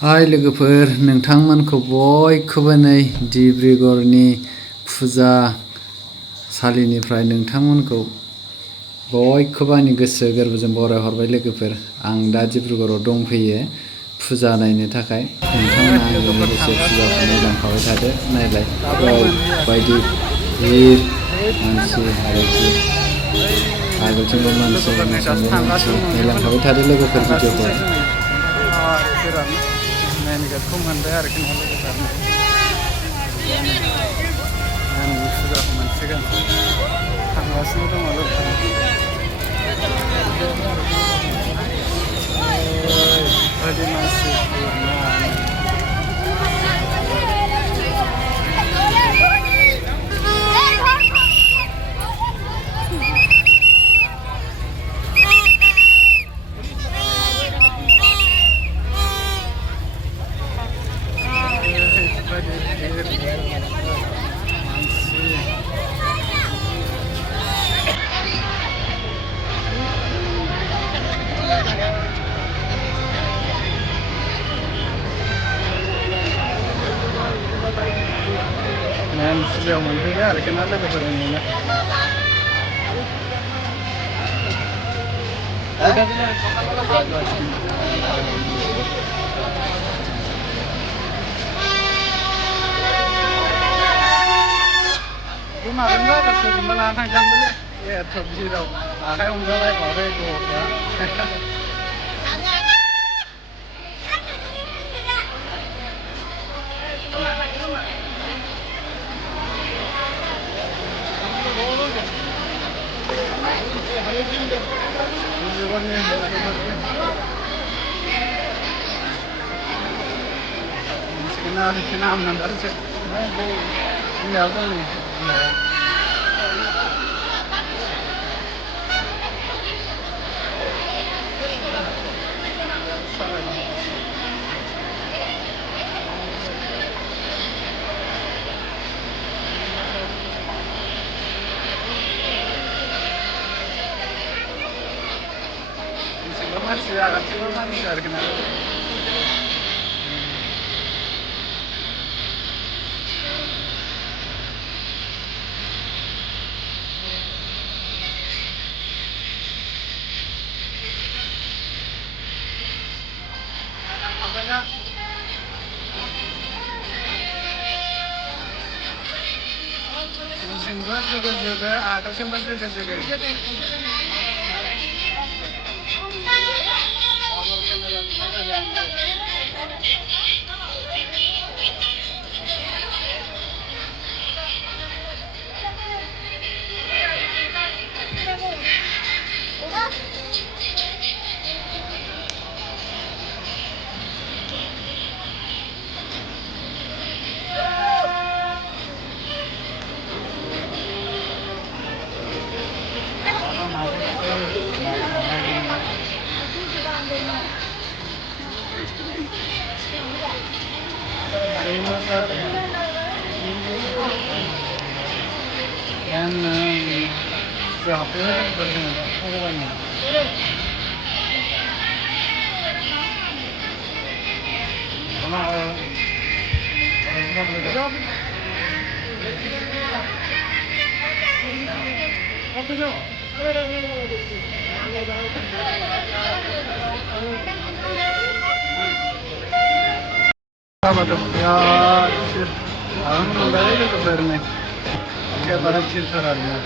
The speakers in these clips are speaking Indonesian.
हाय लोगोफोर नोंथांमोनखौ बयखौबो नै डिब्रुगड़नि फुजा सालिनिफ्राय नोंथांमोनखौ बयखौबो आंनि गोसो गोरबोजों बरायहरबाय लोगोफोर। आं दा डिब्रुगड़आव दंफैयो फुजा नायनो थाखाय। नोंथांमोना आंजों लोगोसे फुजाखौ नायलांफाबाय थादो। नायलाय बायदि भिर मानसि आरोखि आगोलथिंबो मानसि उनथिंबो मानसि नायलांफाबाय थादो लोगोफोर भिडिअखौ। मेन गेटखौ मोनबाय आरोखि ना लोगोफोर मेन फुजाखौ मोनसिगोन थांगासिनो दङ लोगोफोर ओरैबायदि मानसि मेन फुजायाव मोनफैबाय आरोखि ना लोगोफोर नुनो गोमागोन जागासिनो हमना लाना थांजागोनलै एथ' भिराव आखाइ हमजालायबावाखै गथ'आ नाम नंबर से masih agak cuma masih harga juga atau simpan juga dan siapa yang berani apa tuh ya kembali ke Berne kayak pada cinta rarnya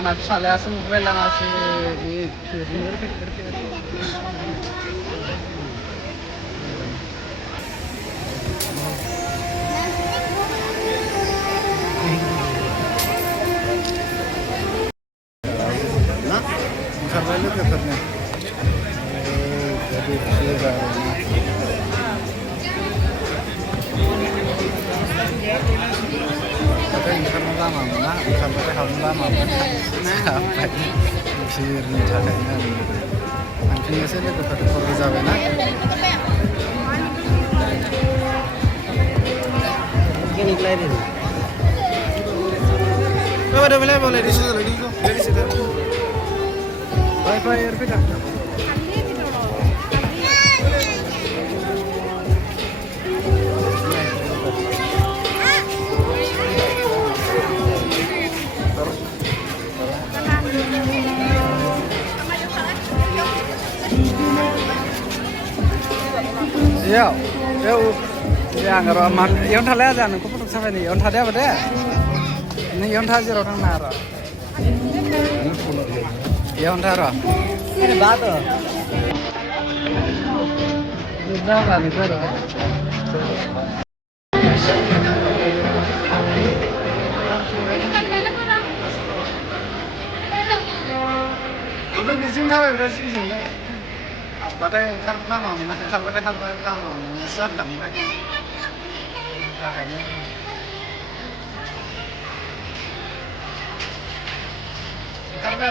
anak saya semua masih di lama mana oंखारबाथाय हाबनो लामा मोना जाबाय बिसोरनि थाखायनो आरो थांफिननोसै लोगोफोर हरबो जाबायना Bye bye, Erpita. Iya, ya nggak roman. Yon thale aja, nunggu foto sampai nih. Yon thade apa deh? Ini yon thade orang nara. Yon tharo. Ini batu. Udah nggak nih batu. Udah di sini apa berarti di sini? Batai kan lama, kan batai kan lama, sedang lagi. Makanya. Karena